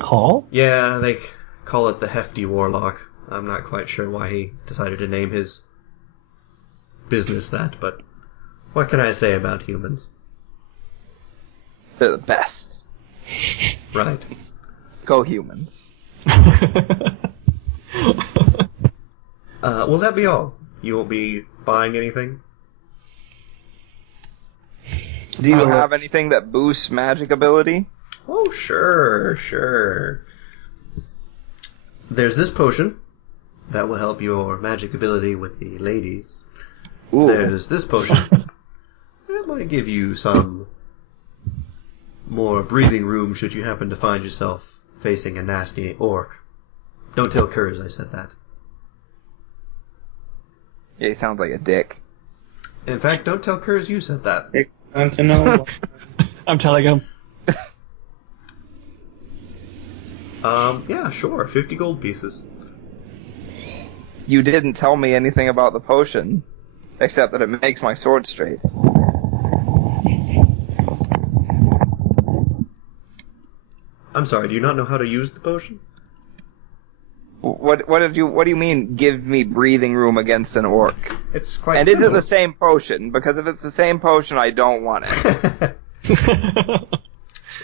Hall? Yeah, they call it the Hefty Warlock. I'm not quite sure why he decided to name his business that, but what can I say about humans? They're the best. Right. Go humans. Will that be all? You won't be buying anything? Do you have anything that boosts magic ability? Oh, sure. There's this potion that will help your magic ability with the ladies. Ooh. There's this potion that might give you some more breathing room should you happen to find yourself facing a nasty orc. Don't tell Kurz I said that. Yeah, he sounds like a dick. In fact, don't tell Kurz you said that. Excellent to know. I'm telling him. Yeah, sure. 50 gold pieces. You didn't tell me anything about the potion, except that it makes my sword straight. I'm sorry, do you not know how to use the potion? What do you mean? Give me breathing room against an orc? It's quite And simple. is it the same potion? Because if it's the same potion, I don't want it.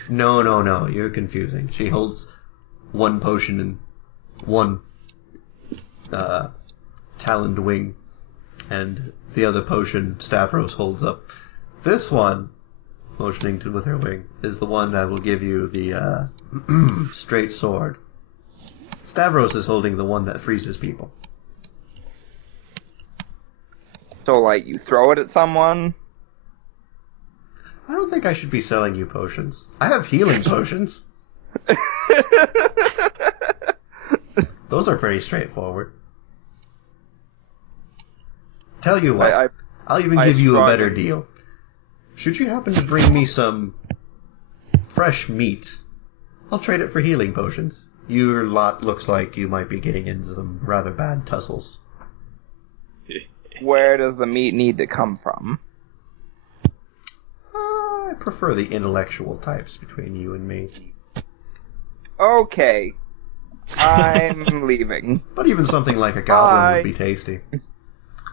No, you're confusing. She holds one potion in one taloned wing, and the other potion Stavros holds up. This one, motioning with her wing, is the one that will give you the straight sword. Stavros is holding the one that freezes people. So, like, you throw it at someone? I don't think I should be selling you potions. I have healing potions. Those are pretty straightforward. Tell you what, I'll even give you a better deal. Should you happen to bring me some fresh meat, I'll trade it for healing potions. Your lot looks like you might be getting into some rather bad tussles. Where does the meat need to come from? I prefer the intellectual types between you and me. Okay. I'm leaving. But even something like a goblin would be tasty.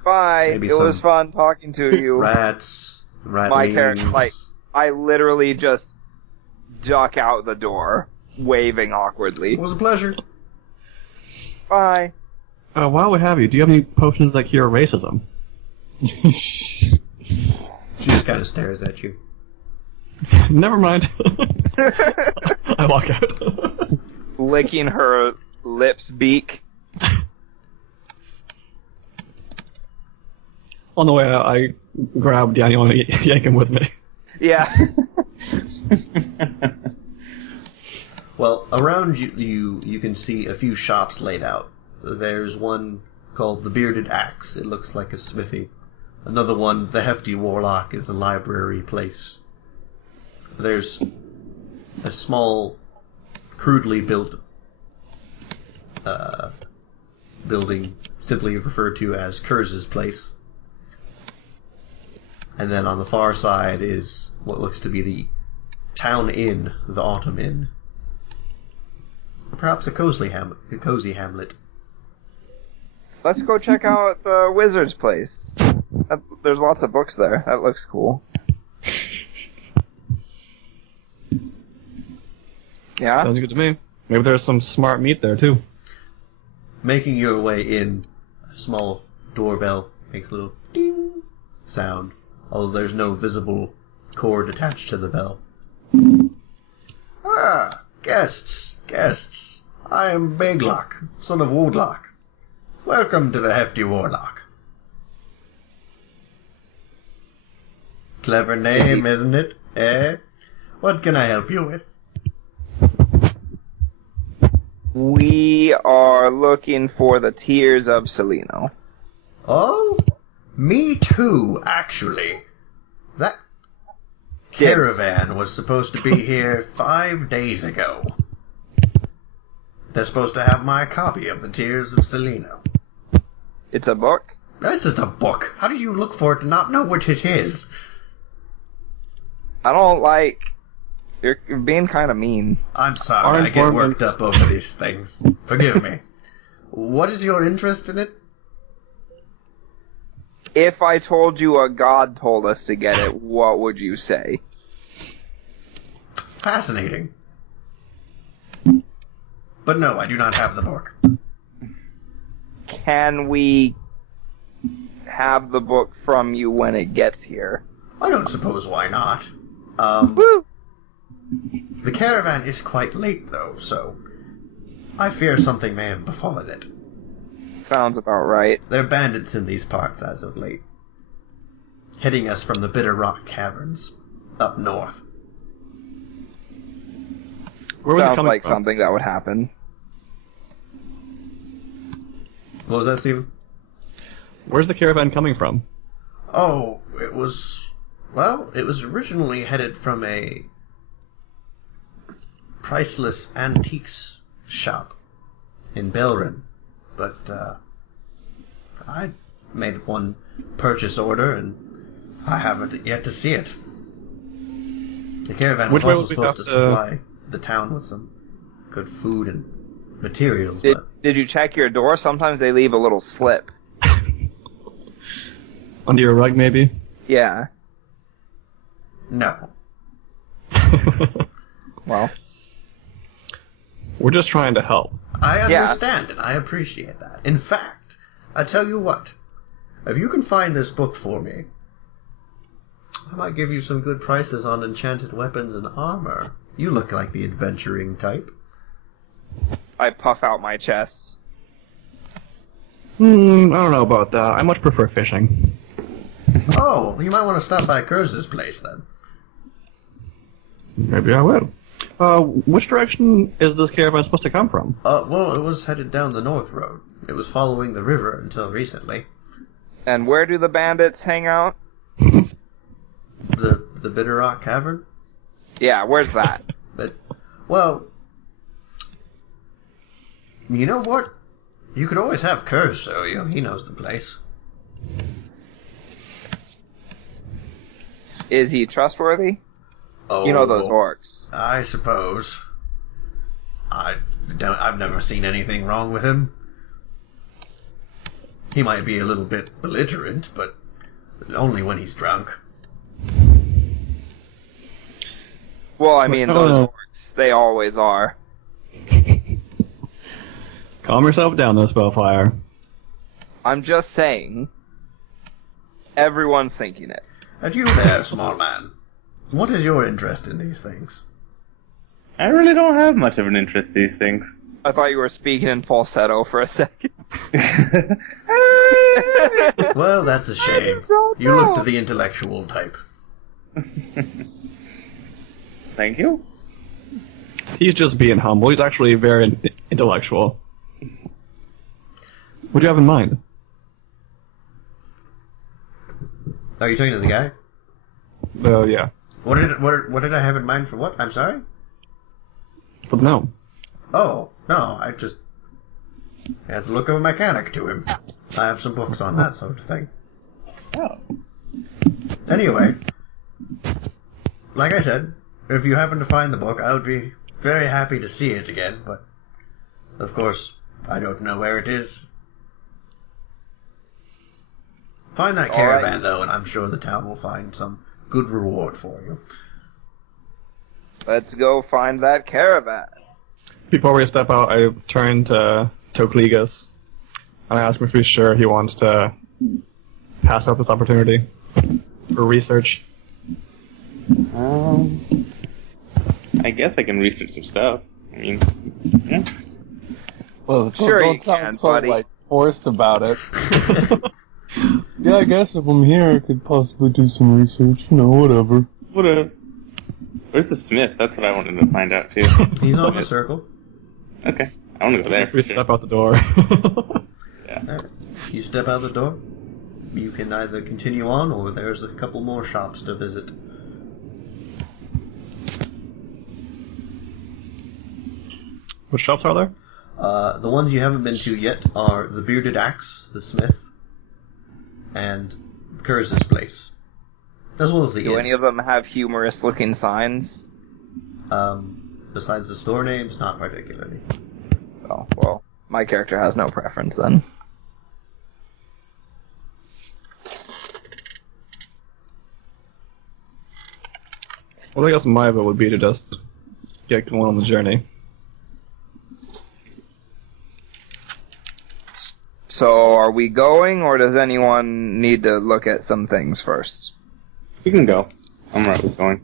Bye. Maybe it was fun talking to you. Rats, ratlings. My character, like, I literally just duck out the door, waving awkwardly. It was a pleasure. Bye. While we have you, do you have any potions that cure racism? She just kind of stares at you. Never mind. I walk out. Licking her lips beak. On the way out, I grab Daniel and yank him with me. Yeah. Well, around you can see a few shops laid out. There's one called the Bearded Axe. It looks like a smithy. Another one, the Hefty Warlock, is a library place. There's a small, crudely built building, simply referred to as Kurz's place. And then on the far side is what looks to be the town inn, the Autumn Inn. Perhaps a cozy hamlet. Let's go check out the wizard's place. There's lots of books there. That looks cool. Yeah? Sounds good to me. Maybe there's some smart meat there, too. Making your way in, a small doorbell makes a little ding sound, although there's no visible cord attached to the bell. Ah, guests. I am Beglock, son of Woodlock. Welcome to the Hefty Warlock. Clever name, isn't it? Eh? What can I help you with? We are looking for the Tears of Seleno. Oh? Me too, actually. That Dibs. caravan was supposed to be here 5 days ago. They're supposed to have my copy of the Tears of Seleno. It's a book? Yes, it's a book. How did you look for it and not know what it is? I don't like You're being kind of mean. I'm sorry, Our I get worked informants- up over these things. Forgive me. What is your interest in it? If I told you a god told us to get it, what would you say? Fascinating. But no, I do not have the book. Can we have the book from you when it gets here? I don't suppose why not. Woo! The caravan is quite late, though, so I fear something may have befallen it. Sounds about right. There are bandits in these parts as of late, hitting us from the Bitter Rock Caverns up north. Where was it Sounds coming like from? something that would happen. What was that, Stephen? Where's the caravan coming from? Oh, it was originally headed from a priceless antiques shop in Belrin, but I made one purchase order and I haven't yet to see it. The caravan was Which way also would we supposed have to to- supply the town with some good food and materials, Did, but did you check your door? Sometimes they leave a little slip. Under your rug, maybe? Yeah. no. Well, We're just trying to help. I Yeah. understand and I appreciate that. In fact, I tell you what, if you can find this book for me, I might give you some good prices on enchanted weapons and armor. You look like the adventuring type. I puff out my chest. I don't know about that. I much prefer fishing. Oh, you might want to stop by Kurz's place then. Maybe I will. Which direction is this caravan supposed to come from? Well, it was headed down the north road. It was following the river until recently. And where do the bandits hang out? The Bitter Rock Cavern? Yeah, where's that? But, well, you know what? You could always have Kurz, so he knows the place. Is he trustworthy? Oh, You know those orcs. I suppose. I've never seen anything wrong with him. He might be a little bit belligerent, but only when he's drunk. Well, I mean, those orcs, they always are. Calm yourself down, though, Spellfire. I'm just saying, everyone's thinking it. And you there, small man. What is your interest in these things? I really don't have much of an interest in these things. I thought you were speaking in falsetto for a second. Well, that's a shame. You look to the intellectual type. Thank you. He's just being humble. He's actually very intellectual. What do you have in mind? Are you talking to the guy? Yeah. What did I have in mind for what? I'm sorry? For the gnome. Oh, no, he has the look of a mechanic to him. I have some books on that sort of thing. Oh. Anyway, like I said, if you happen to find the book, I would be very happy to see it again, but of course, I don't know where it is. Find that caravan, though, and I'm sure the town will find some good reward for you. Let's go find that caravan. Before we step out, I turn to Tokligas and I ask him if he's sure he wants to pass up this opportunity for research. I guess I can research some stuff. I mean, yeah. Well, Sure you don't sound can, so buddy. like forced about it. Yeah, I guess if I'm here, I could possibly do some research. You know, whatever. What else? Where's the smith? That's what I wanted to find out, too. He's on the circle. Okay. I want to go there. As we step out the door. Yeah. Alright. You step out the door. You can either continue on, or there's a couple more shops to visit. What shops are there? The ones you haven't been to yet are the Bearded Axe, the Smith, and Kurz's place, as well as the Do inn. any of them have humorous-looking signs? Besides the store names, not particularly. Oh, well, my character has no preference then. Well, I guess my vote would be to just get going on the journey. So, are we going, or does anyone need to look at some things first? We can go. I'm alright with going.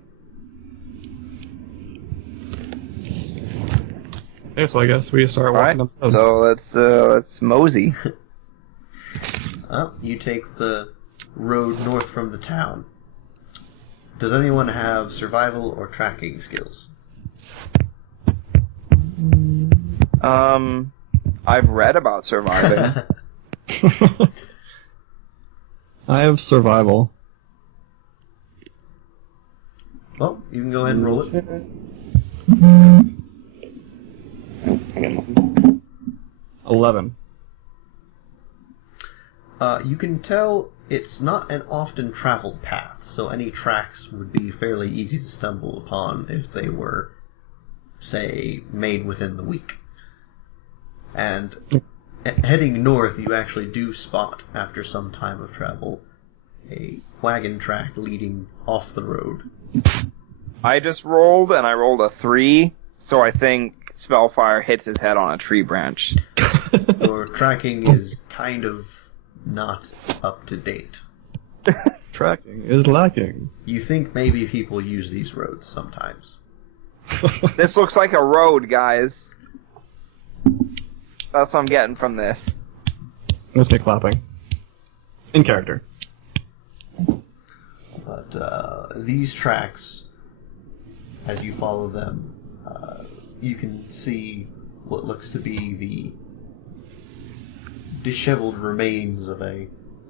Okay, so I guess we start walking Alright, up the so let's mosey. You take the road north from the town. Does anyone have survival or tracking skills? I've read about surviving. I have survival. Well, you can go ahead and roll it. I got nothing. 11. You can tell it's not an often traveled path, so any tracks would be fairly easy to stumble upon if they were, say, made within the week. And heading north, you actually do spot, after some time of travel, a wagon track leading off the road. I just rolled, and I rolled a 3, so I think Spellfire hits his head on a tree branch. Your tracking is kind of not up to date. Tracking is lacking. You think maybe people use these roads sometimes. This looks like a road, guys. That's what I'm getting from this. Let's make clapping. In character. But these tracks, as you follow them, you can see what looks to be the disheveled remains of a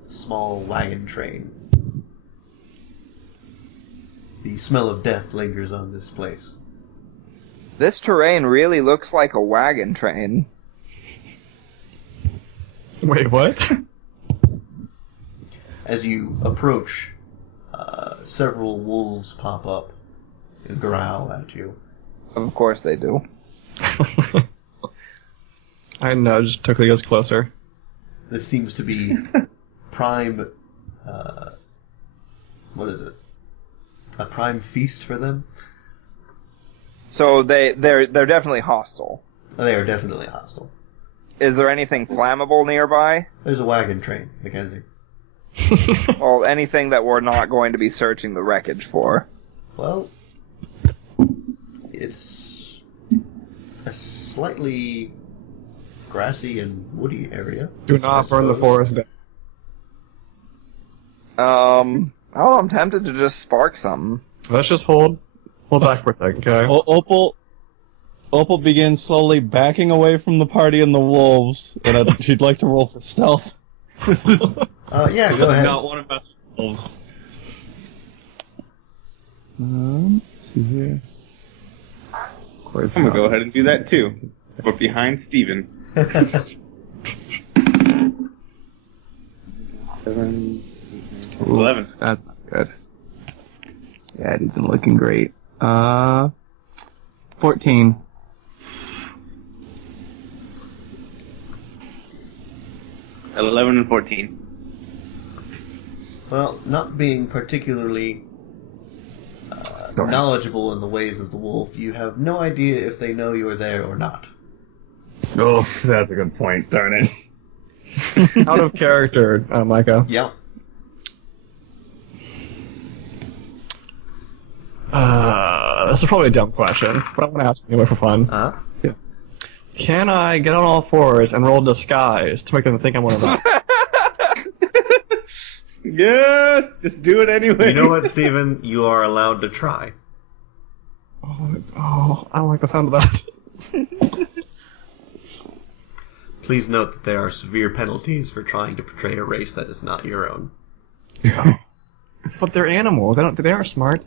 small wagon train. The smell of death lingers on this place. This terrain really looks like a wagon train. Wait, what? As you approach, several wolves pop up and growl at you. Of course they do. I nudged Tokliga's closer. This seems to be prime, what is it? A prime feast for them? So they're definitely hostile. They are definitely hostile. Is there anything flammable nearby? There's a wagon train, Mackenzie. Well, anything that we're not going to be searching the wreckage for. Well, it's a slightly grassy and woody area. Do not burn the forest down. Oh, I'm tempted to just spark something. Let's just hold back for a second, okay? Opal begins slowly backing away from the party and the wolves, and she'd like to roll for stealth. Yeah, go ahead. Not one of us wolves. Let's see here. I'm gonna go ahead and do that too, but behind Steven. 7, 11. That's not good. Yeah, it isn't looking great. 14. At 11 and 14. Well, not being particularly knowledgeable in the ways of the wolf, you have no idea if they know you're there or not. Oh, that's a good point. Darn it. Out of character, Micah. Yeah. This is probably a dumb question, but I'm going to ask anyway for fun. Uh-huh. Can I get on all fours and roll disguise to make them think I'm one of them? Yes! Just do it anyway. You know what, Steven? You are allowed to try. Oh, I don't like the sound of that. Please note that there are severe penalties for trying to portray a race that is not your own. But they're animals. They are smart.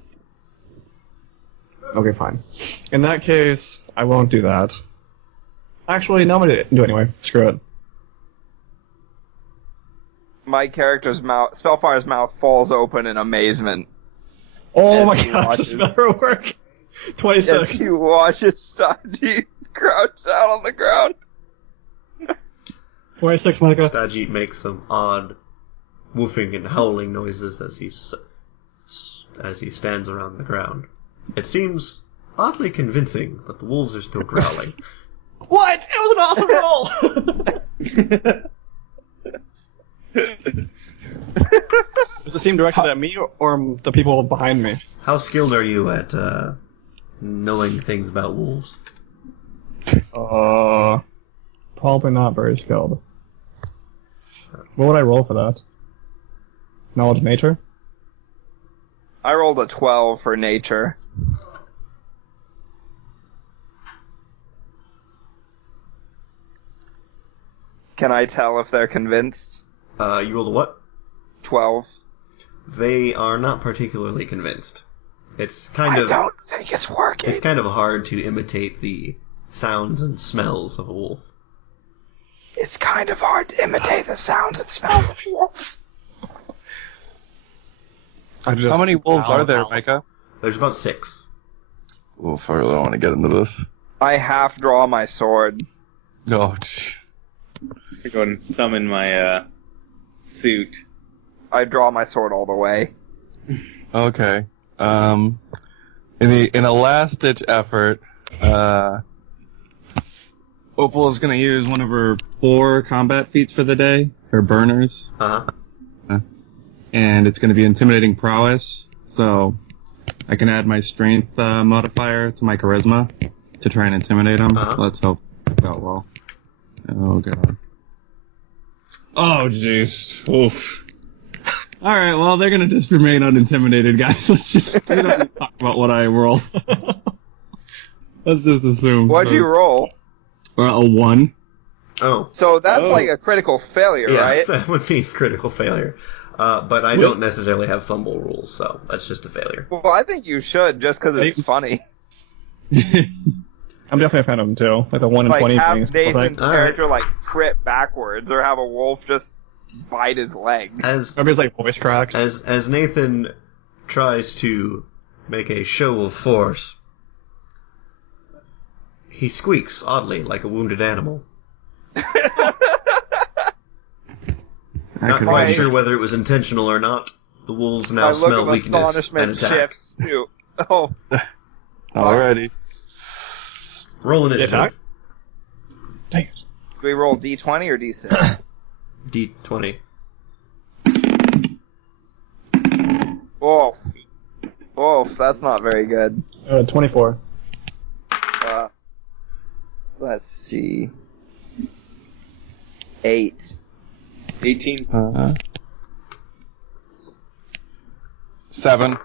Okay, fine. In that case, I won't do that. Actually, no, I'm gonna do it anyway. Screw it. My character's mouth, Spellfire's mouth falls open in amazement. Oh As my he gosh, watches. this better work. As 26. you watch Saji crouch down on the ground. 26, Micah. Stajit makes some odd woofing and howling noises as he stands around the ground. It seems oddly convincing, but the wolves are still growling. What? It was an awesome roll! Does it seem directed at me or the people behind me? How skilled are you at knowing things about wolves? Probably not very skilled. What would I roll for that? Knowledge of nature? I rolled a 12 for nature. Can I tell if they're convinced? You rolled a what? 12. They are not particularly convinced. It's I kind of don't think it's working. it's kind of hard to imitate the sounds and smells of a wolf. It's kind of hard to imitate the sounds and smells of a wolf. How many wolves are there, Micah? There's about 6. Oof, I really don't want to get into this. I half draw my sword. Oh, jeez. I go and summon my suit. I draw my sword all the way. Okay. In a last-ditch effort, Opal is going to use one of her 4 combat feats for the day, her burners, Uh-huh. and it's going to be intimidating prowess. So I can add my strength modifier to my charisma to try and intimidate him. Uh-huh. Let's hope it got well. Oh god. Oh jeez. Oof. All right. Well, they're gonna just remain unintimidated, guys. We don't need to talk about what I rolled. Let's just assume. What'd you roll? A 1. Oh. So that's like a critical failure, Yeah, right? that would be critical failure. But I don't necessarily have fumble rules, so that's just a failure. Well, I think you should, just because it's funny. I'm definitely a fan of them too. Like the 1 in Like, 20 have things. Nathan's Alright. character, like, trip backwards, or have a wolf just bite his leg. As Maybe it's like voice cracks. as Nathan tries to make a show of force, he squeaks oddly like a wounded animal. Not quite Right. sure whether it was intentional or not. The wolves now My look smell of weakness and astonishment attack. shifts to, oh, Alrighty. Roll They initiative. attack? Dang it. do we roll D20 or D6? D20. Wolf. Wolf, that's not very good. 24. Let's see. 8. 18. 7.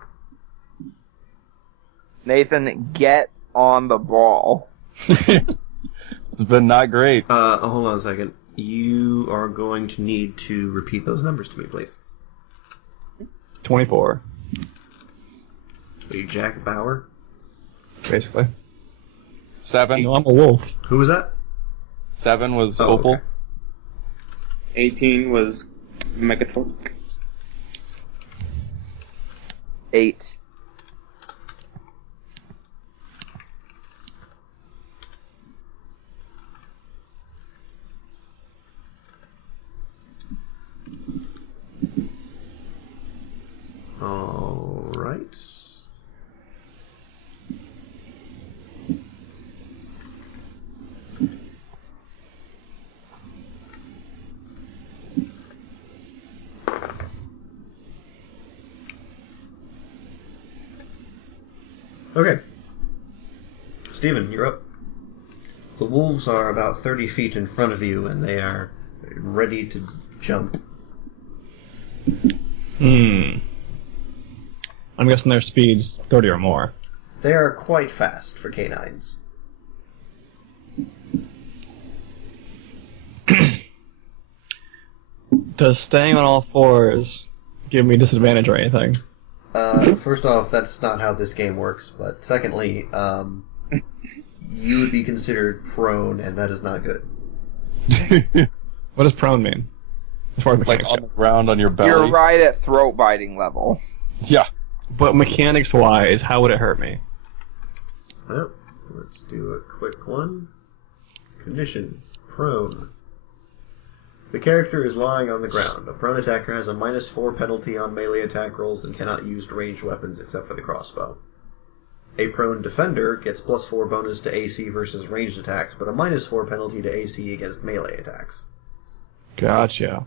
Nathan, get on the ball. It's been not great. Hold on a second. You are going to need to repeat those numbers to me, please. 24, Are you Jack Bauer? basically. 7. No, I'm a wolf. Who was that? 7 was Oh, Opal. okay. 18 was Megatork. 8. All right. Okay. Steven, you're up. The wolves are about 30 feet in front of you, and they are ready to jump. I'm guessing their speed's 30 or more. They are quite fast for canines. Does staying on all fours give me disadvantage or anything? First off, that's not how this game works, but secondly, you would be considered prone, and that is not good. What does prone mean? As far as Like mechanics on go. the ground on your belly. You're right at throat biting level. Yeah. But mechanics-wise, how would it hurt me? Well, let's do a quick one. Condition. Prone. The character is lying on the ground. A prone attacker has a -4 penalty on melee attack rolls and cannot use ranged weapons except for the crossbow. A prone defender gets +4 bonus to AC versus ranged attacks, but a -4 penalty to AC against melee attacks. Gotcha.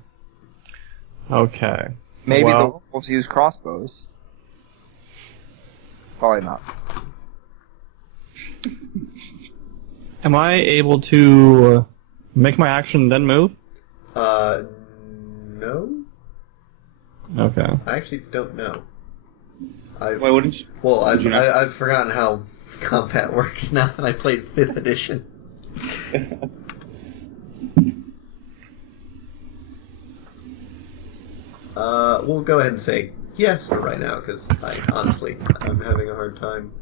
Okay. Maybe Well- the wolves use crossbows. Probably not. Am I able to make my action then move? No? Okay. I actually don't know. Why wouldn't you? Well, Would you not? I've forgotten how combat works now that I played 5th edition. We'll go ahead and say yes for right now, because I'm having a hard time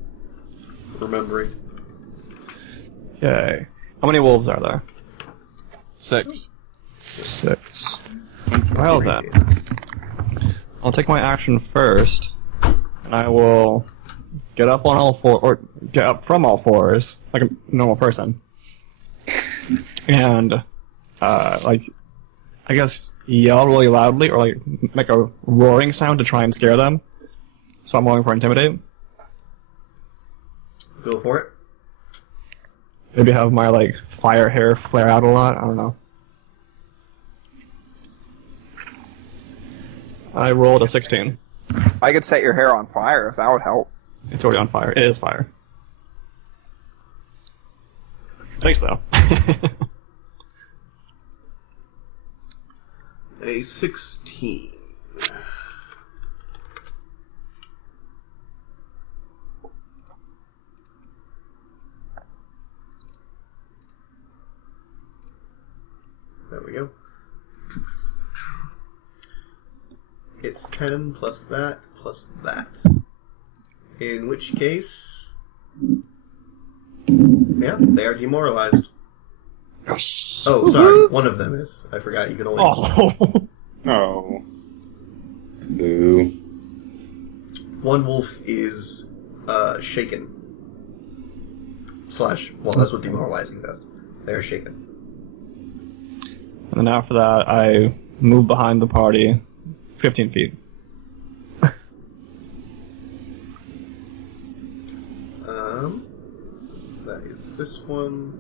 remembering. Okay. How many wolves are there? 6. 6. Well then, I'll take my action first, and I will get up on all four, or get up from all fours, like a normal person, and I guess yell really loudly, or like make a roaring sound to try and scare them. So I'm going for intimidate. Go for it. Maybe have my like fire hair flare out a lot. I don't know. I rolled a 16. I could set your hair on fire if that would help. It's already on fire. It is fire. Thanks, though. A 16. There we go. It's 10 plus that plus that. In which case... yeah, they are demoralized. Yes. Oh, sorry. One of them is. I forgot you could only... Oh. Oh. Boo. One wolf is shaken. Well, that's what demoralizing does. They're shaken. And then after that, I move behind the party 15 feet. That is this one.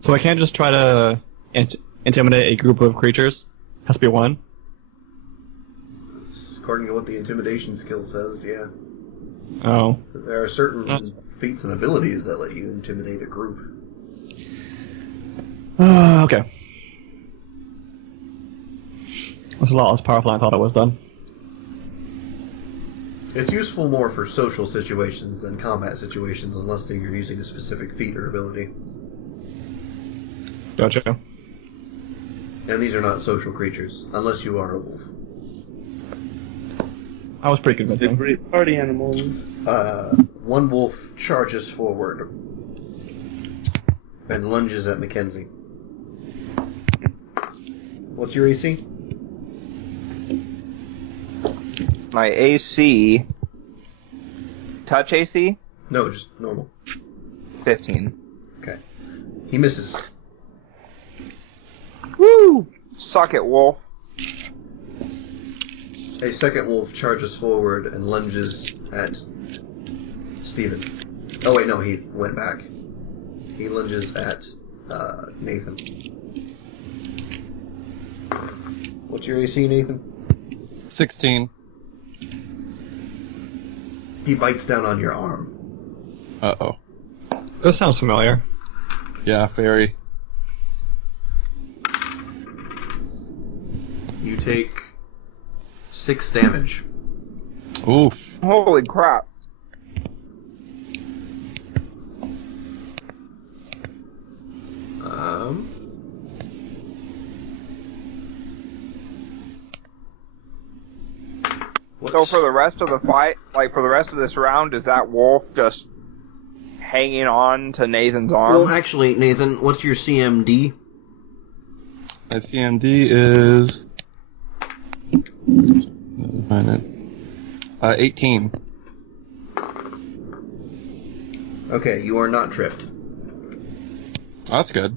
So I can't just try to intimidate a group of creatures? Has to be one? According to what the intimidation skill says, yeah. Oh. There are certain That's- feats and abilities that let you intimidate a group. Okay. That's a lot less powerful than I thought it was, done. It's useful more for social situations than combat situations, unless you're using a specific feat or ability. Gotcha. And these are not social creatures, unless you are a wolf. I was pretty The convincing. great party animals. One wolf charges forward and lunges at Mackenzie. What's your AC? My AC... touch AC? No, just normal. 15. Okay. He misses. Woo! Suck it, wolf. A second wolf charges forward and lunges at Steven. Oh wait, no, he went back. He lunges at Nathan. What's your AC, Nathan? 16. He bites down on your arm. Uh-oh. This sounds familiar. Yeah, very. You take 6 damage. Oof. Holy crap. So for the rest of the fight, like for the rest of this round, is that wolf just hanging on to Nathan's arm? Well, actually, Nathan, what's your CMD? My CMD is... Find it. 18. Okay, you are not tripped. Oh, that's good.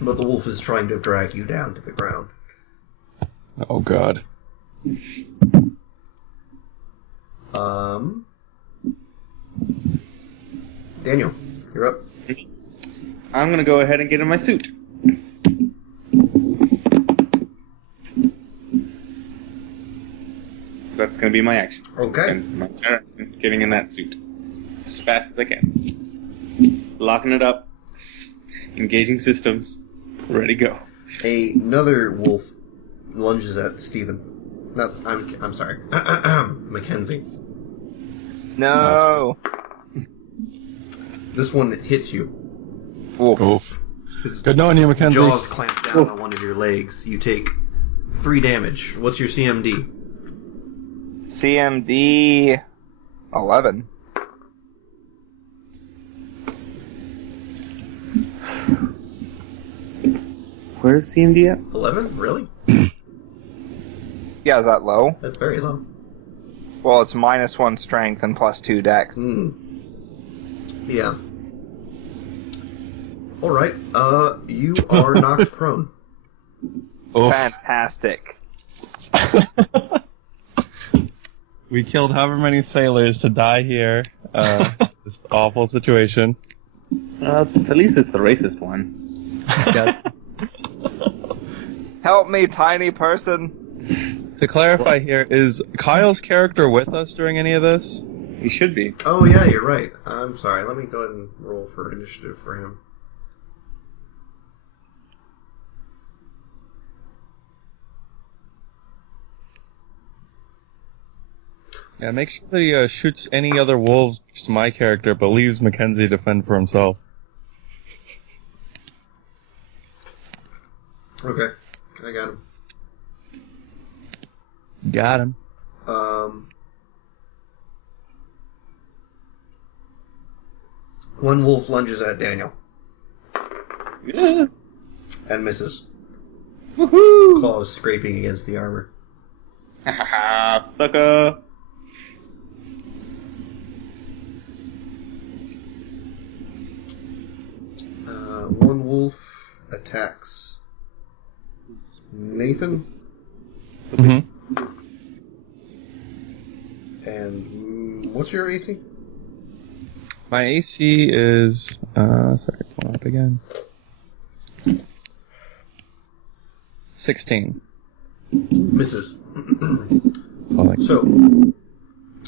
But the wolf is trying to drag you down to the ground. Oh god. Daniel, you're up. I'm gonna go ahead and get in my suit. That's gonna be my action. Okay. And my turn, getting in that suit as fast as I can, locking it up, engaging systems, ready to go. Another wolf lunges at Stephen. I'm sorry, Mackenzie. No. This one hits you. Oof. His Good knowing you, Mackenzie. jaws clamp down on one of your legs. You take 3 damage. What's your CMD? CMD 11. Where's CMD at? 11? Really? Yeah, is that low? That's very low. Well, it's -1 strength and +2 dex. Yeah. Alright, you are knocked prone. Oof. Fantastic. We killed however many sailors to die here. This awful situation. At least it's the racist one. Help me, tiny person. To clarify here, is Kyle's character with us during any of this? He should be. Oh yeah, you're right. I'm sorry, let me go ahead and roll for initiative for him. Yeah, make sure that he shoots any other wolves to my character, but leaves Mackenzie to fend for himself. Okay, I got him. Got him. One wolf lunges at Daniel Yeah. and misses. Woohoo! Claws scraping against the armor. Ha ha ha, sucker! One wolf attacks Nathan. Mm-hmm. And what's your AC? My AC is... sorry, pull up again. 16. Misses. So,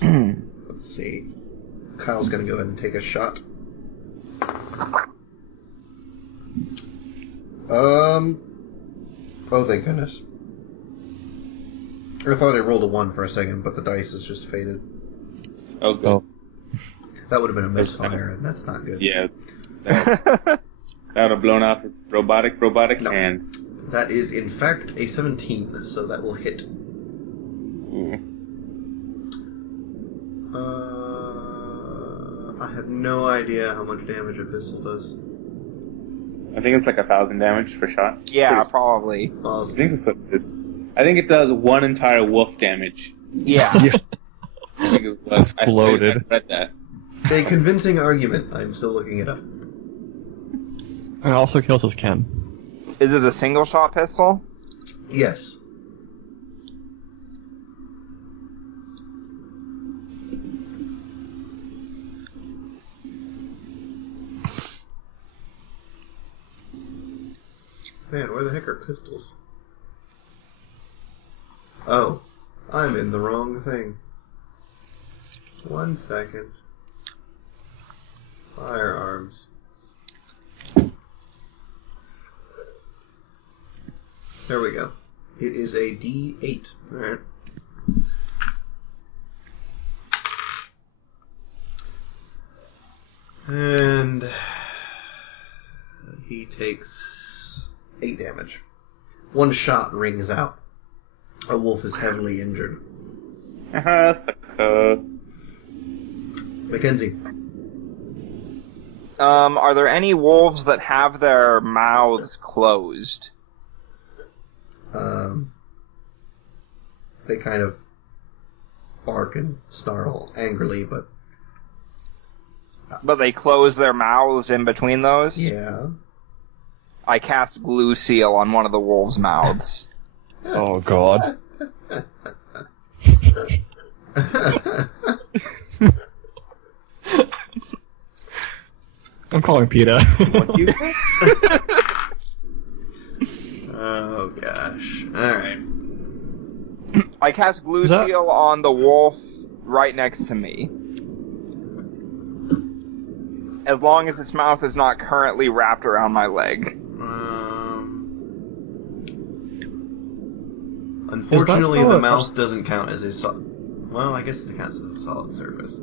let's see. Kyle's gonna go ahead and take a shot. Oh, thank goodness. I thought I rolled a 1 for a second, but the dice is just faded. Oh, good. Oh. That would have been a misfire, and that's not good. Yeah. That would have blown off his robotic No. hand. That is, in fact, a 17, so that will hit. Ooh. I have no idea how much damage a pistol does. I think it's like 1,000 damage per shot. Yeah, Pretty- probably. Well, I think that's what it is. I think it does 1 entire wolf damage. Yeah. Yeah. I think it was. Exploded. I read that. a convincing argument. I'm still looking it up. And it also kills his kin. Is it a single shot pistol? Yes. Man, where the heck are pistols? Oh, I'm in the wrong thing. 1 second. Firearms. There we go. It is a D8. Alright. And he takes 8 damage. 1 shot rings out. A wolf is heavily injured. Haha, sucker. Mackenzie. Are there any wolves that have their mouths closed? They kind of bark and snarl angrily, but But they close their mouths in between those? yeah. I cast glue seal on one of the wolves' mouths. Oh god. I'm calling PETA. What do you think? Oh gosh. Alright. I cast glue Is that- seal on the wolf right next to me. As long as its mouth is not currently wrapped around my leg. Unfortunately, spell the a mouth doesn't count as a solid. Well, I guess it counts as a solid surface.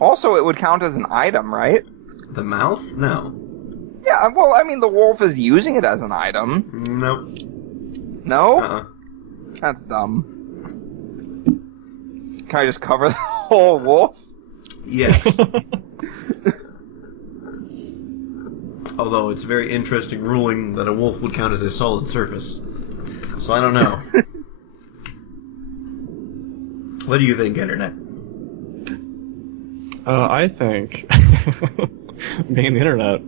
Also, it would count as an item, right? The mouth? No. Yeah, well, I mean, the wolf is using it as an item. Nope. No? Uh-uh. That's dumb. Can I just cover the whole wolf? Yes. Although it's a very interesting ruling that a wolf would count as a solid surface. So I don't know. What do you think, Internet? I think being the internet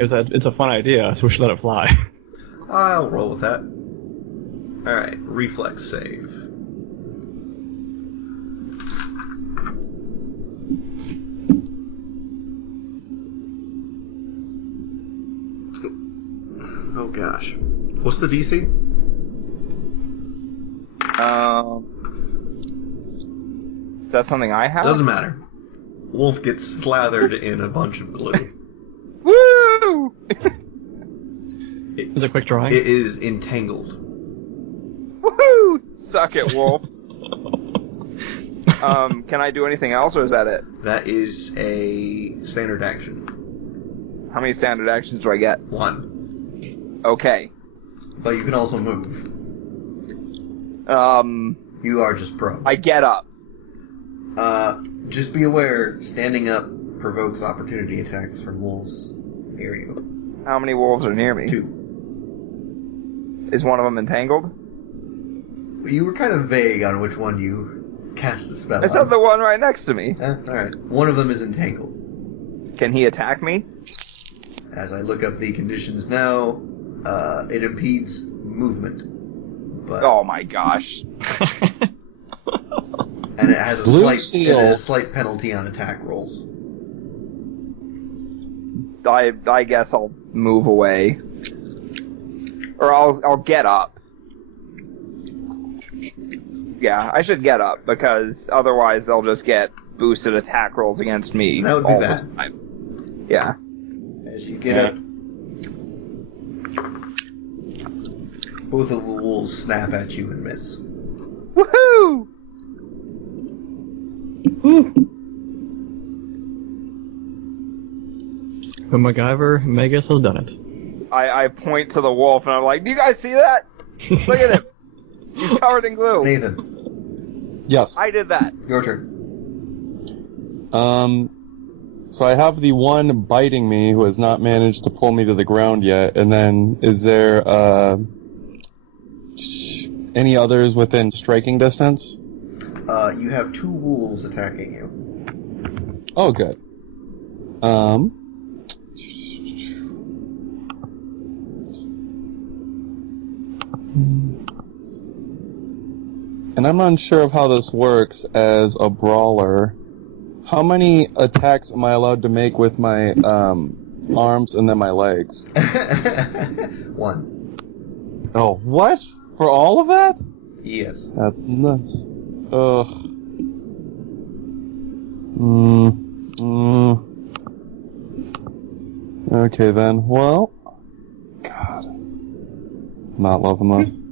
is that it's a fun idea, so we should let it fly. I'll roll with that. Alright, reflex save. Oh gosh. What's the DC? Is that something I have? Doesn't matter. Wolf gets slathered in a bunch of glue. Woo! Is it quick drawing? It is entangled. Woohoo! Suck it, wolf. Can I do anything else, or is that it? That is a standard action. How many standard actions do I get? 1. Okay. But you can also move. You are just prone. I get up. Just be aware, standing up provokes opportunity attacks from wolves near you. How many wolves are near me? 2. Is one of them entangled? You were kind of vague on which one you cast the spell I said on. the one right next to me. Alright. One of them is entangled. Can he attack me? As I look up the conditions now, it impedes movement. But, Oh my gosh. and it has a Blue slight seal. penalty on attack rolls. I guess I'll move away. Or I'll get up. Yeah, I should get up, because otherwise they'll just get boosted attack rolls against me. That would be all bad. the time. Yeah. As you get up, both of the wolves snap at you and miss. Woohoo! But MacGyver Magus has done it. I point to the wolf and I'm like, do you guys see that? Look at him. He's covered in glue. Nathan, Yes. I did that. your turn. So I have the one biting me who has not managed to pull me to the ground yet, and then is there, any others within striking distance? You have 2 wolves attacking you. Oh, good. And I'm unsure of how this works as a brawler. How many attacks am I allowed to make with my arms and then my legs? 1. Oh, what? For all of that? Yes. That's nuts. Ugh. Okay then. Well, God, not loving this.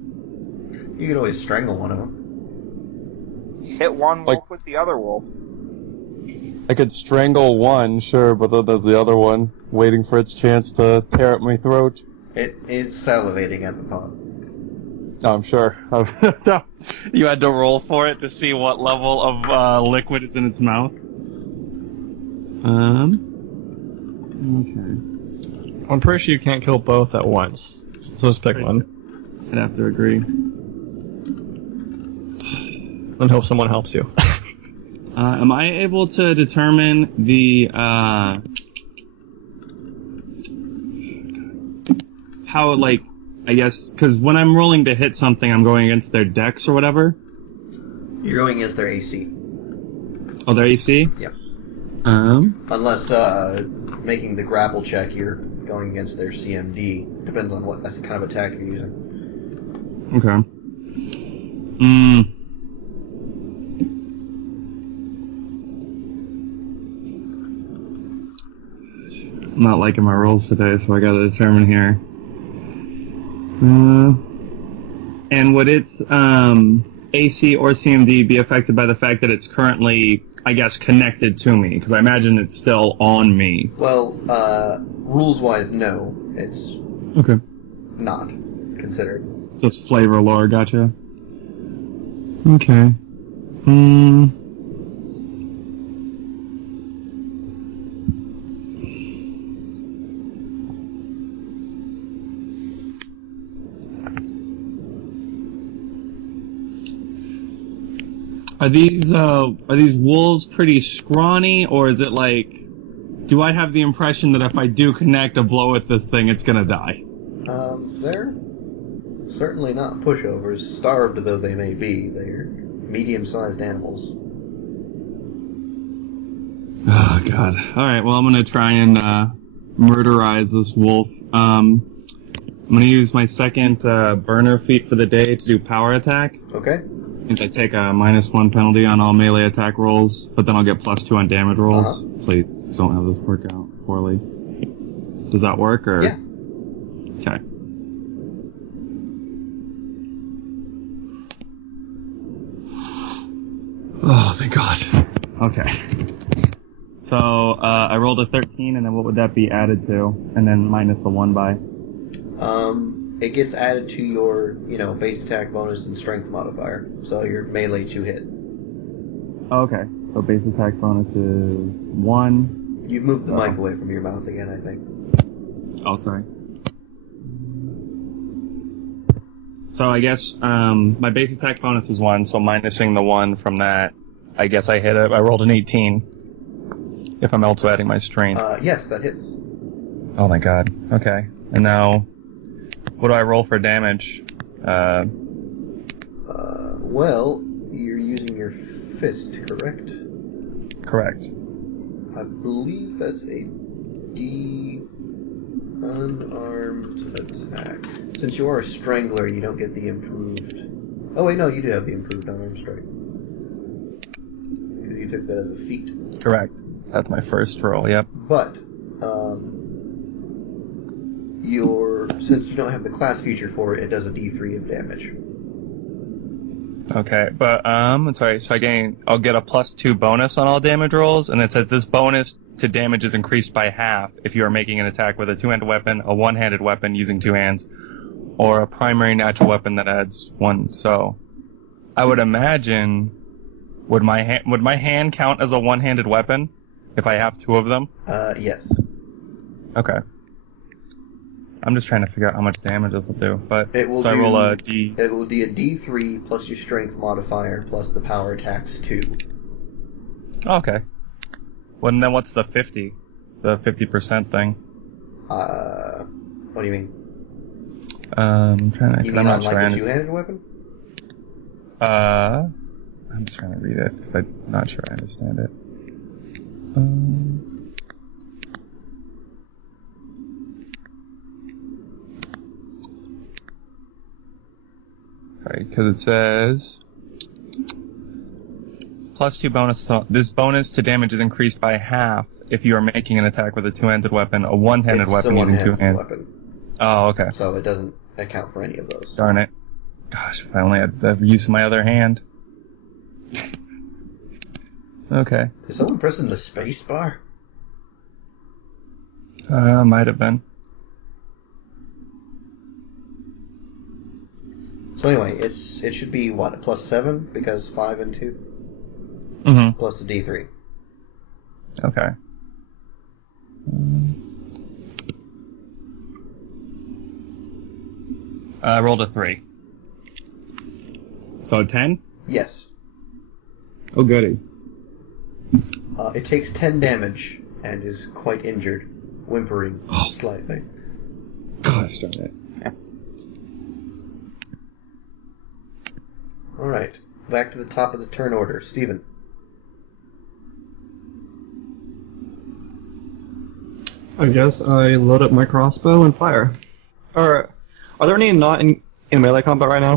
You could always strangle one of them. Hit one wolf Like- with the other wolf. I could strangle one, sure, but then there's the other one waiting for its chance to tear at my throat. It is salivating at the thought. Oh, I'm sure. You had to roll for it to see what level of liquid is in its mouth. Okay. I'm pretty sure you can't kill both at once. So just pick one. I'd have to agree. and hope someone helps you. Am I able to determine the how, like, I guess, because when I'm rolling to hit something, I'm going against their dex or whatever? You're going against their AC. Oh, their AC? Yep. Um, Unless making the grapple check, you're going against their CMD. Depends on what kind of attack you're using. Okay. I'm not liking my rolls today, so I gotta determine here. And would its AC or CMD be affected by the fact that it's currently, I guess, connected to me? Because I imagine it's still on me. Well, rules-wise, no. It's Okay. not considered. Just flavor lore, gotcha. Okay. Are these wolves pretty scrawny, or is it like, do I have the impression that if I do connect a blow at this thing, it's gonna die? They're certainly not pushovers, starved though they may be. They're medium-sized animals. Oh god. Alright, well I'm gonna try and murderize this wolf. I'm gonna use my second burner feat for the day to do power attack. Okay. Means I take a -1 penalty on all melee attack rolls, but then I'll get +2 on damage rolls. Please don't have this work out poorly. Does that work, or? Yeah. Okay. Oh, thank God. Okay. So, I rolled a 13, and then what would that be added to? And then minus the 1 by? It gets added to your, base attack bonus and strength modifier. So your melee 2 hit. Oh, okay. So base attack bonus is 1. You've moved the mic away from your mouth again, I think. Oh, sorry. So I guess my base attack bonus is 1, so minusing the 1 from that, I guess I hit it. I rolled an 18. If I'm also adding my strength. Yes, that hits. Oh my god. Okay. And now, what do I roll for damage? Well, you're using your fist, correct? Correct. I believe that's a D unarmed attack. Since you are a strangler, you don't get the improved... Oh wait, no, you do have the improved unarmed strike. Because you took that as a feat. Correct. That's my first roll, yep. But, since you don't have the class feature for it, it does a D3 of damage. Okay, but, sorry, so I'll get a +2 bonus on all damage rolls, and it says this bonus to damage is increased by half if you are making an attack with a two-handed weapon, a one-handed weapon using 2 hands, or a primary natural weapon that adds 1. So, I would imagine, would my hand count as a one-handed weapon if I have 2 of them? Yes. Okay. I'm just trying to figure out how much damage this will do. But I roll a D. It will be a D3 plus your strength modifier plus the power attacks 2. Okay. Well, and then what's the 50? The 50% thing? What do you mean? I'm trying to. You mean I'm not on sure. like a two-handed weapon? I'm just trying to read it because I'm not sure I understand it. Sorry, because it says +2 bonus. This bonus to damage is increased by half if you are making an attack with a two-handed weapon, a one-handed weapon using 2 hands. Weapon. Oh, okay. So it doesn't account for any of those. Darn it. Gosh, if I only had the use of my other hand. Okay. Is someone pressing the space bar? Might have been. So anyway, it should be what, +7 because 5 and 2 Mm-hmm. plus a D3. Okay. I rolled a 3. So 10? Yes. Oh, goody. It takes 10 damage and is quite injured, whimpering slightly. Gosh darn it. Alright, back to the top of the turn order. Steven. I guess I load up my crossbow and fire. Are there any not in melee combat right now?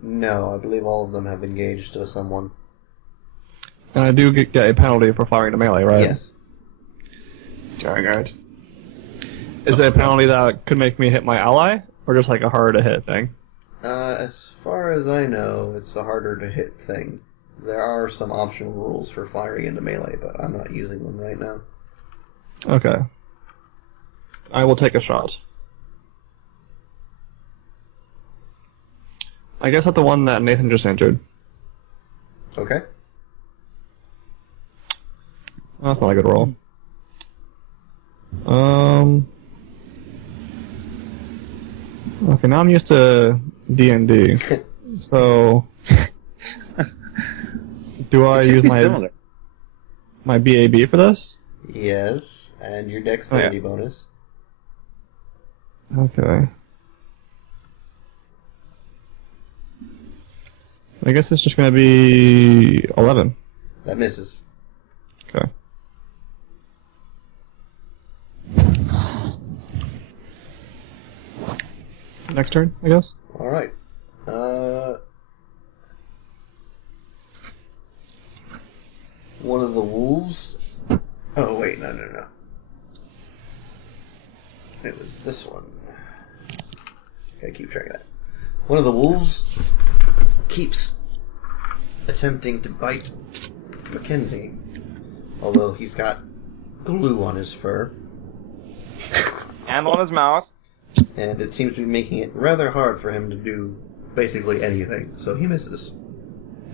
No, I believe all of them have engaged someone. And I do get a penalty for firing to melee, right? Yes. Okay, good. Is it a penalty that could make me hit my ally, or just like a harder to hit thing? As far as I know, it's a harder to hit thing. There are some optional rules for firing into melee, but I'm not using them right now. Okay. I will take a shot. I guess at the one that Nathan just injured. Okay. That's not a good roll. Okay, now I'm used to D&D. So, do I use my BAB for this? Yes, and your dexterity bonus. Okay. I guess it's just gonna be 11. That misses. Okay. Next turn, I guess. Alright. One of the wolves. Oh, wait, no. It was this one. Gotta keep track of that. One of the wolves keeps attempting to bite Mackenzie, although he's got glue on his fur. And on his mouth. And it seems to be making it rather hard for him to do basically anything, so he misses.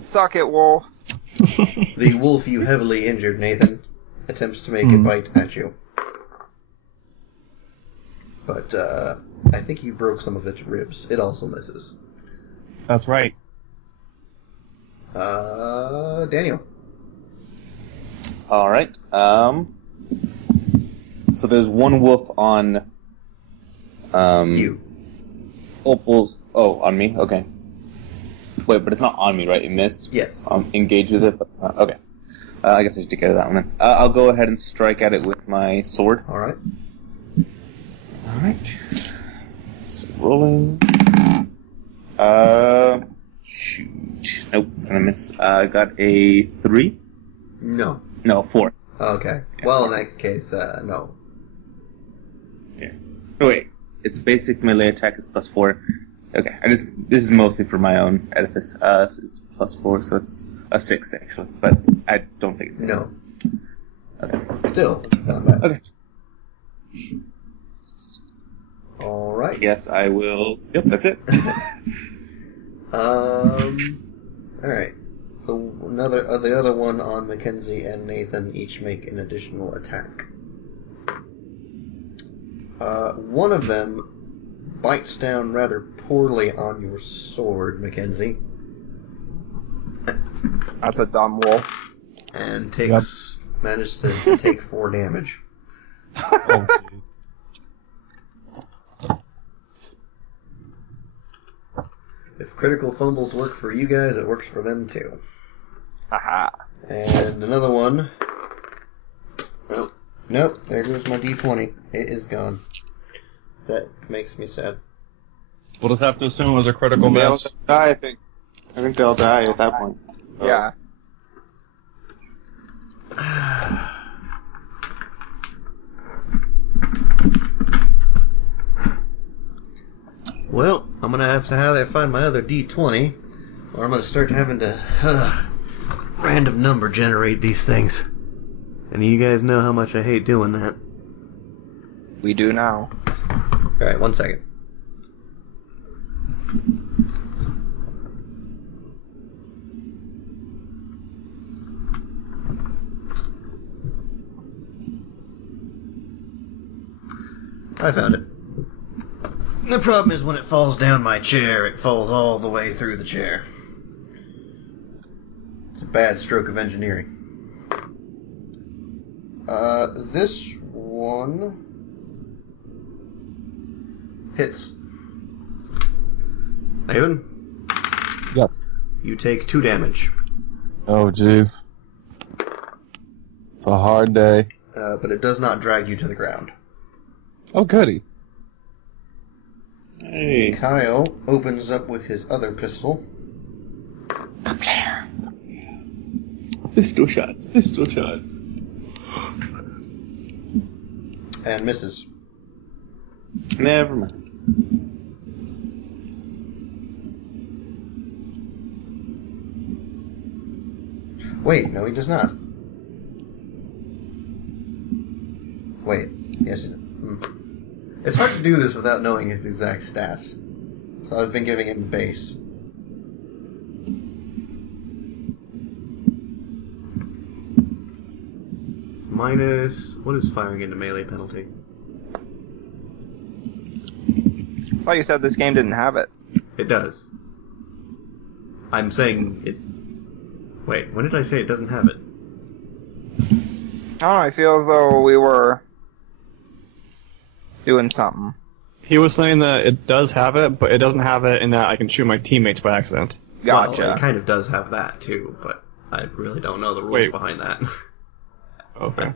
Suck it, wolf. The wolf you heavily injured, Nathan, attempts to make a bite at you. But, I think you broke some of its ribs. It also misses. That's right. Daniel. Alright. So there's one wolf on... You. Opal's... Oh, on me? Okay. Wait, but it's not on me, right? It missed? Yes. Engage with it? But, okay. I guess I should take care of that one then. I'll go ahead and strike at it with my sword. Alright. Alright. So rolling. Shoot. Nope, it's gonna miss. I got a 3? No. No, 4. Okay. Well, in that case, no. Yeah. Oh, wait. Its basic melee attack is +4. Okay. This is mostly for my own edifice. It's +4, so it's a 6 actually. But I don't think it's No. Okay. Still, it's not bad. Okay. Alright. Yes, I will. Yep, that's it. Alright. The other one on Mackenzie and Nathan each make an additional attack. One of them bites down rather poorly on your sword, Mackenzie. That's a dumb wolf. And managed to take 4 damage. Oh, If critical fumbles work for you guys, it works for them too. Haha. And another one. Oh, nope, there goes my D20. It is gone. That makes me sad. We'll just have to assume it was a critical They'll miss. die, I think. I think they'll die at that point. So. Yeah. Well, I'm gonna have to find my other D20, or I'm gonna start having to random number generate these things. And you guys know how much I hate doing that. We do now. Alright, 1 second. I found it. The problem is when it falls down my chair, it falls all the way through the chair. a bad stroke of engineering. This one hits. Nathan, Yes. you take 2 damage, Oh, jeez. It's a hard day. but it does not drag you to the ground. Oh, goody. Hey. Kyle opens up with his other pistol. Pistol shots. And misses. Never mind. Wait, no, he does not. Wait, yes, he does. It's hard to do this without knowing his exact stats. So I've been giving him base. It's minus... What is firing into melee penalty? I thought you said this game didn't have it. It does. I'm saying it... Wait, when did I say it doesn't have it? I don't know, I feel as though we were doing something. He was saying that it does have it, but it doesn't have it in that I can shoot my teammates by accident. Gotcha. Well, it kind of does have that, too, but I really don't know the rules Wait. behind that. Okay.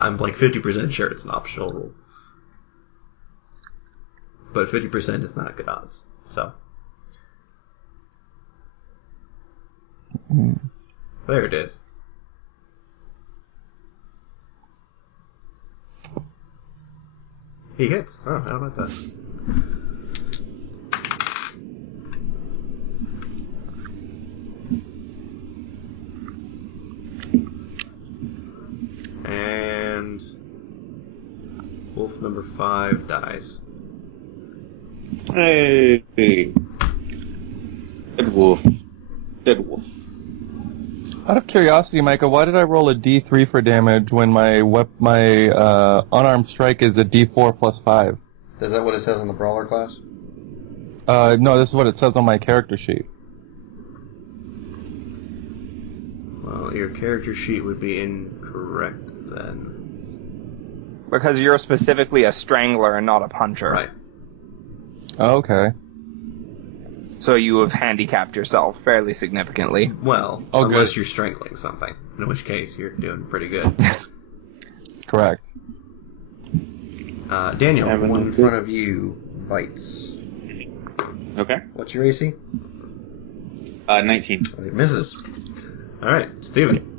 I'm like 50% sure it's an optional rule. But 50% is not good odds, so. There it is. He hits. Oh, how about that? And wolf number 5 dies. Hey. Dead wolf. Out of curiosity, Micah, why did I roll a D3 for damage when my unarmed strike is a D4 plus 5? Is that what it says on the brawler class? No, this is what it says on my character sheet. Well, your character sheet would be incorrect then. Because you're specifically a strangler and not a puncher. Right. Oh, okay. So you have handicapped yourself fairly significantly. Well, Oh, unless good. you're strangling something, in which case you're doing pretty good. Correct. Daniel, Have the one in another? front of you bites. Okay. What's your AC? 19. It misses. Alright, Steven.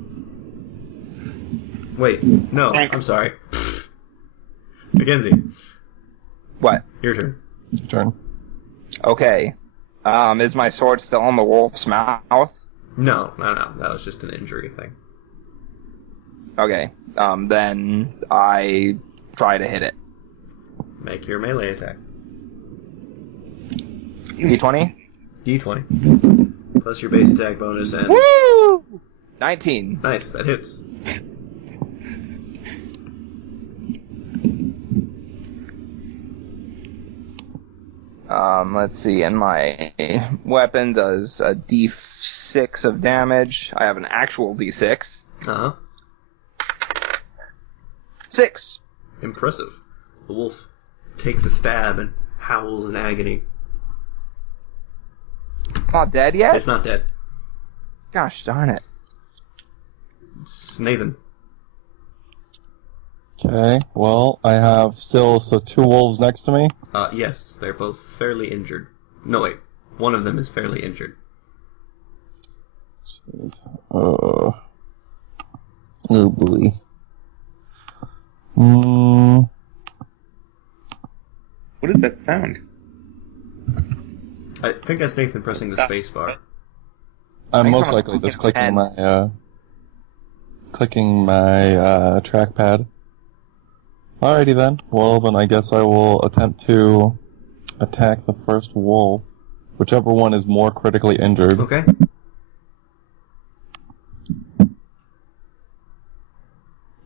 Wait, no, I'm sorry. Mackenzie, What? your turn. Your turn. Okay. Is my sword still on the wolf's mouth? No, that was just an injury thing. Okay. Then I try to hit it. Make your melee attack. D20? D20. Plus your base attack bonus and... Woo! 19. Nice, that hits. Let's see, and my weapon does a D6 of damage. I have an actual D6. Uh-huh. 6! Impressive. The wolf takes a stab and howls in agony. It's not dead yet? It's not dead. Gosh darn it. It's Nathan. Okay, well, I have still, 2 wolves next to me. Yes, they're both fairly injured. No, wait. One of them is fairly injured. Jeez. Oh boy. What is that sound? I think that's Nathan pressing the Stop. space bar. I'm Think most someone likely just clicking clicking my trackpad. Alrighty then. Well, then I guess I will attempt to attack the first wolf, whichever one is more critically injured. Okay.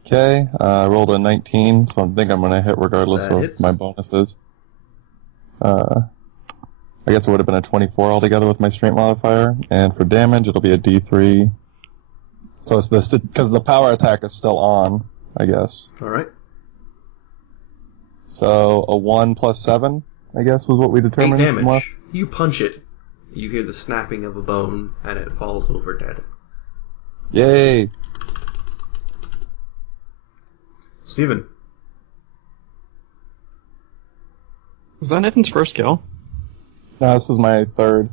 Okay, I rolled a 19, so I think I'm gonna hit regardless That of hits. my bonuses. I guess it would have been a 24 altogether with my strength modifier, and for damage it'll be a D3 So it's this because the power attack is still on, I guess. All right. So a 1 plus 7, I guess, was what we 8 determined. from last- damage. You punch it. You hear the snapping of a bone, and it falls over dead. Yay! Steven. Was that Nathan's first kill? No, this is my third.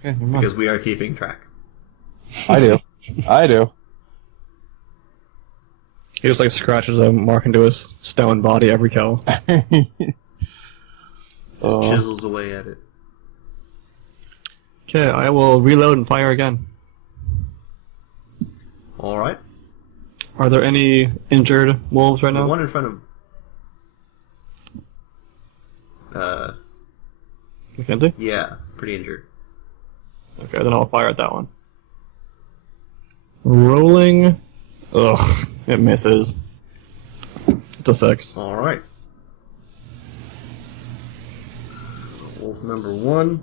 Okay, never mind. Because we are keeping track. I do. I do. He just like scratches a mark into his stone body every kill. Chisels away at it. Okay, I will reload and fire again. All right. Are there any injured wolves right The now? one in front of... Mackenzie? yeah, pretty injured. Okay, then I'll fire at that one. Rolling. Ugh, it misses. It's a 6. All right. Wolf number 1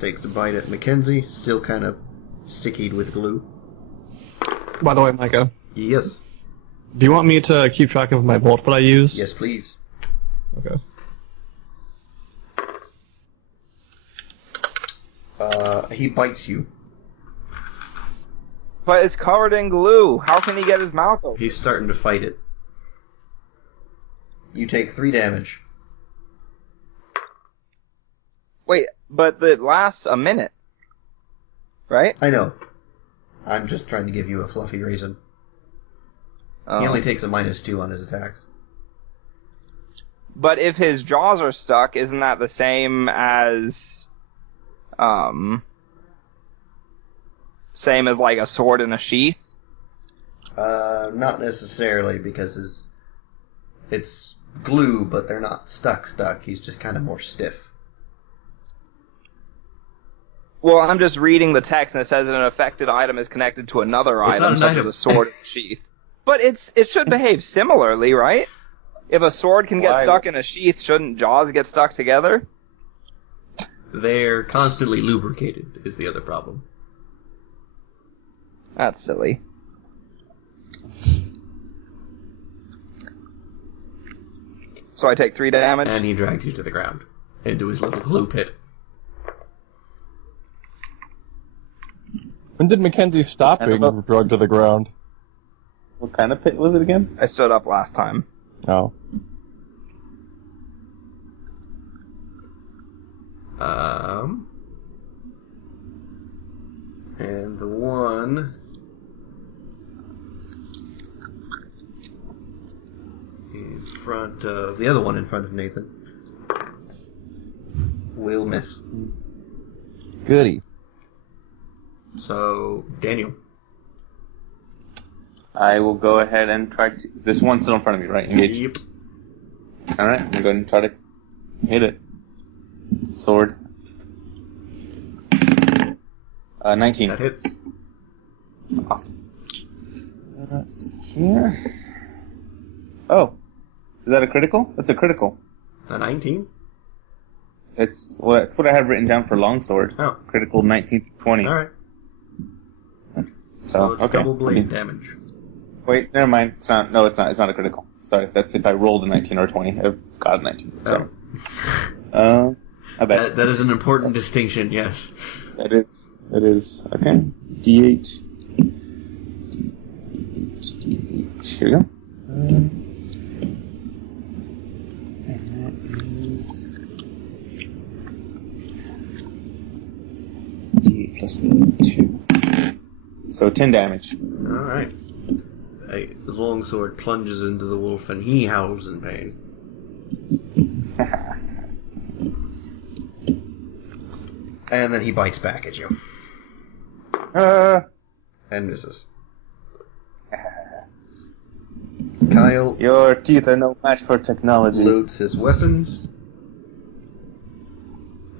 takes a bite at Mackenzie, still kind of stickied with glue. By the way, Micah, Yes. do you want me to keep track of my bolts that I use? Yes, please. Okay. He bites you. But it's covered in glue. How can he get his mouth open? He's starting to fight it. You take 3 damage. Wait, but it lasts a minute. Right? I know. I'm just trying to give you a fluffy reason. Oh. He only takes a -2 on his attacks. But if his jaws are stuck, isn't that the same as... Same as like a sword in a sheath? Not necessarily, because it's glue, but they're not stuck. He's just kind of more stiff. Well, I'm just reading the text and it says that an affected item is connected to another It's not item, an such item. as a sword in a sheath. But it should behave similarly, right? If a sword can get Why? stuck in a sheath, shouldn't jaws get stuck together? They're constantly lubricated, is the other problem. That's silly. So I take 3 damage? And he drags you to the ground, into his little glue pit. When did Mackenzie stop I don't being know. drugged to the ground? What kind of pit was it again? I stood up last time. Oh. And the one in front of the other one in front of Nathan will miss. Goody. So Daniel, I will go ahead and try to... This one's still in front of me, right? Engaged? Yep. Alright, I'm going to try to hit it. Sword. 19. That hits. Awesome. Let's see here. Oh. Is that a critical? That's a critical. A 19. It's what I have written down for longsword. Oh. Critical 19 through 20. All right. So, it's okay. double blade Means- damage. Wait, never mind. It's not. No, it's not. It's not a critical. Sorry, that's if I rolled a 19 or a 20. I've got a 19. So, I bet That is an important distinction. Yes. that is. It is okay. D8. D8. Here we go. And that is D8 plus 2. So 10 damage. All right. A longsword plunges into the wolf, and he howls in pain. And then he bites back at you and misses. Kyle Your teeth are no match for technology. loads his weapons.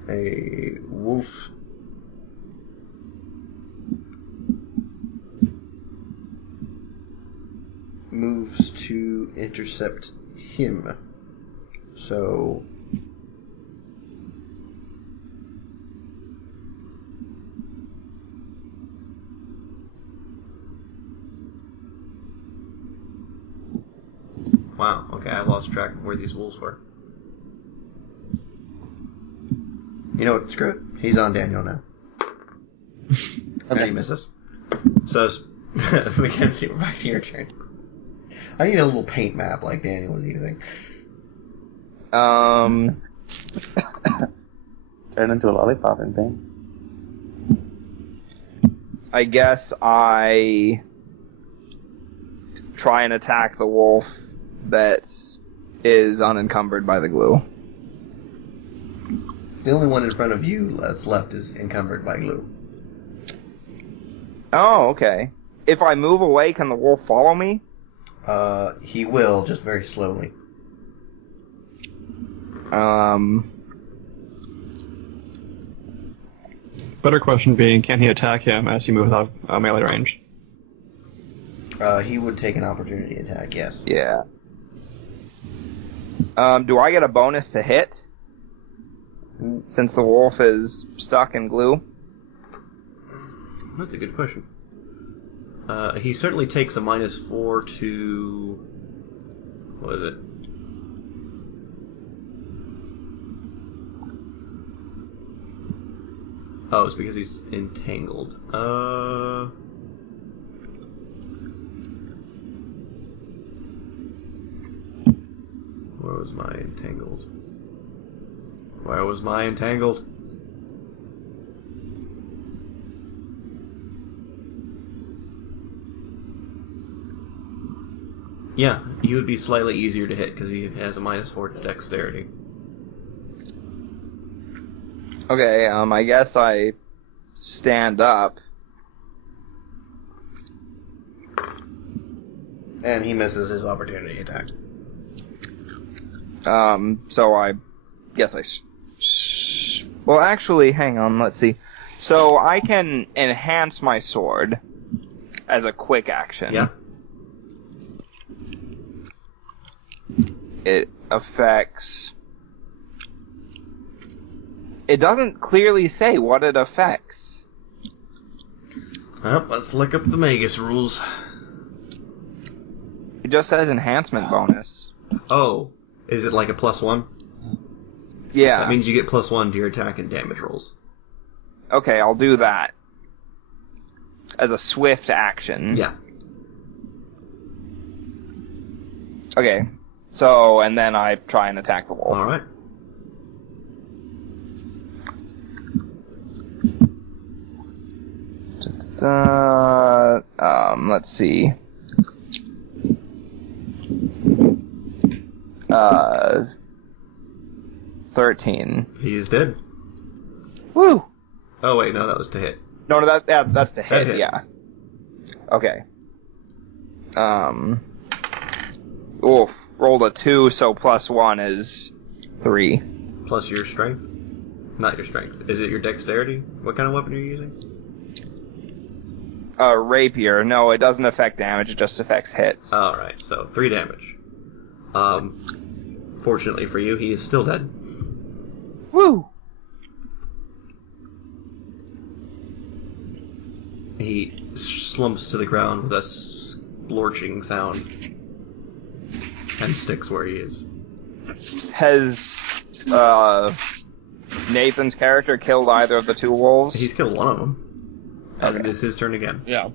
A wolf moves to intercept him. So Wow, okay, I lost track of where these wolves were. You know what, screw it. He's on Daniel now. And he misses. So, Mackenzie, we're back to your turn. I need a little paint map like Daniel was using. Turn into a lollipop and bang. I guess I try and attack the wolf that is unencumbered by the glue. The only one in front of you that's left is encumbered by glue. Oh, okay. If I move away, can the wolf follow me? He will, just very slowly. Better question being, can he attack him as he moves out of melee range? He would take an opportunity attack, yes. Yeah. Do I get a bonus to hit? Since the wolf is stuck in glue? That's a good question. He certainly takes a -4 to... What is it? Oh, it's because he's entangled. Where was my entangled? Where was my entangled? Yeah, he would be slightly easier to hit because he has a -4 to dexterity. Okay, I guess I stand up. And he misses his opportunity attack. So I guess well, actually, hang on, let's see. So I can enhance my sword as a quick action. Yeah. It affects... It doesn't clearly say what it affects. Well, let's look up the Magus rules. It just says enhancement bonus. Oh, is it like a +1? Yeah. That means you get +1 to your attack and damage rolls. Okay, I'll do that. As a swift action. Yeah. Okay. So, and then I try and attack the wolf. Alright. Let's see. 13. He's dead. Woo! Oh wait, no, that was to hit. No, that's the hit, hits. yeah. Okay. Oof. Rolled a 2, so +1 is 3. Plus your strength? Not your strength. Is it your dexterity? What kind of weapon are you using? Rapier. No, it doesn't affect damage, it just affects hits. Alright, so 3 damage. Fortunately for you, he is still dead. Woo! He slumps to the ground with a splorching sound and sticks where he is. Has Nathan's character killed either of the 2 wolves? He's killed one of them. And Okay. it is his turn again. Yeah.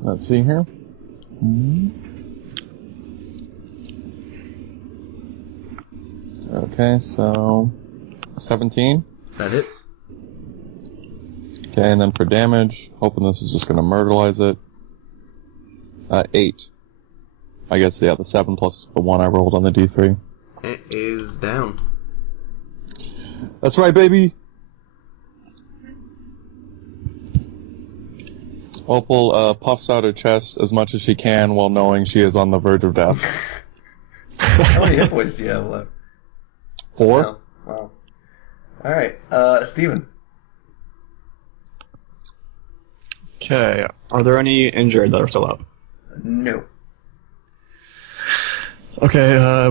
Let's see here. Okay, so 17. That hits. Okay, and then for damage, hoping this is just going to myrtleize it. 8. I guess, yeah, the 7 plus the 1 I rolled on the D3. It is down. That's right, baby! Opal puffs out her chest as much as she can while knowing she is on the verge of death. How many hit points do you have left? 4? Oh, wow. Alright, Steven. Okay, are there any injured that are still up? No. Okay,